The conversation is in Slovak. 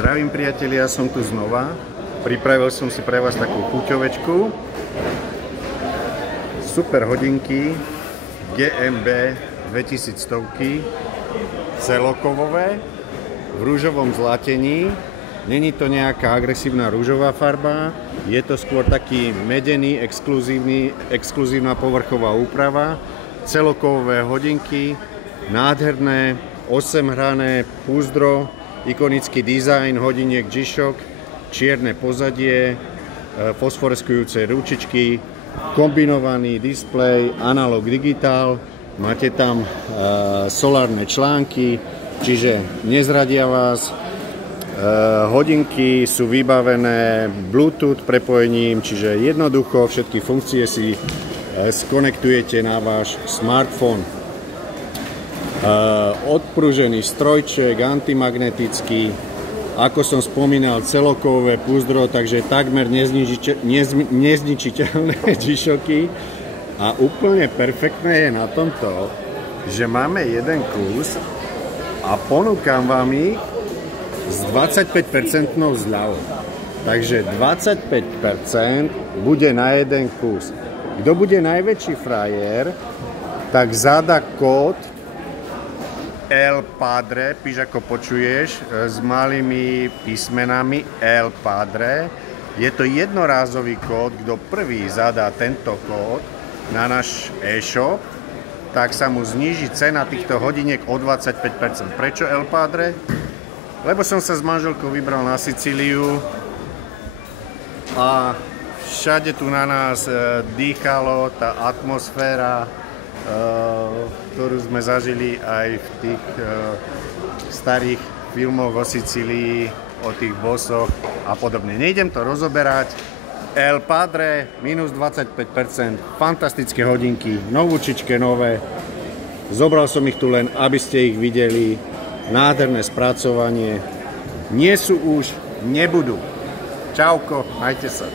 Zdravím priatelia, som tu znova. Pripravil som si pre vás takú chuťovečku. Super hodinky GMB 2100 celokovové v rúžovom zlatení. Není to nejaká agresívna rúžová farba, je to skôr taký medený, exkluzívna povrchová úprava. Celokovové hodinky, nádherné, 8-hrané púzdro, ikonický dizajn hodiniek G-Shock, čierne pozadie, fosforeskujúce ručičky, kombinovaný displej, analog digitál, máte tam solárne články, čiže nezradia vás. Hodinky sú vybavené Bluetooth prepojením, čiže jednoducho všetky funkcie si skonektujete na váš smartfón. Odpružený strojček, antimagnetický, ako som spomínal, celokovové púzdro, takže takmer nezničiteľné G-Shocky. A úplne perfektné je na tomto, že máme jeden kus a ponúkam vám ich s 25% zľavou. Takže 25% bude na jeden kus. Kto bude najväčší frajer, tak zadá kód El Padre, píš ako počuješ, s malými písmenami El Padre. Je to jednorázový kód, kto prvý zadá tento kód na náš e-shop, tak sa mu zníži cena týchto hodiniek o 25%. Prečo El Padre? Lebo som sa s manželkou vybral na Sicíliu a všade tu na nás dýchalo tá atmosféra, ktorú sme zažili aj v tých starých filmoch o Sicílii, o tých bosoch a podobne. Nejdem to rozoberať. El Padre, minus 25%, fantastické hodinky, novúčičké nové. Zobral som ich tu len, aby ste ich videli. Nádherné spracovanie. Nie sú už, nebudú. Čauko, majte sa.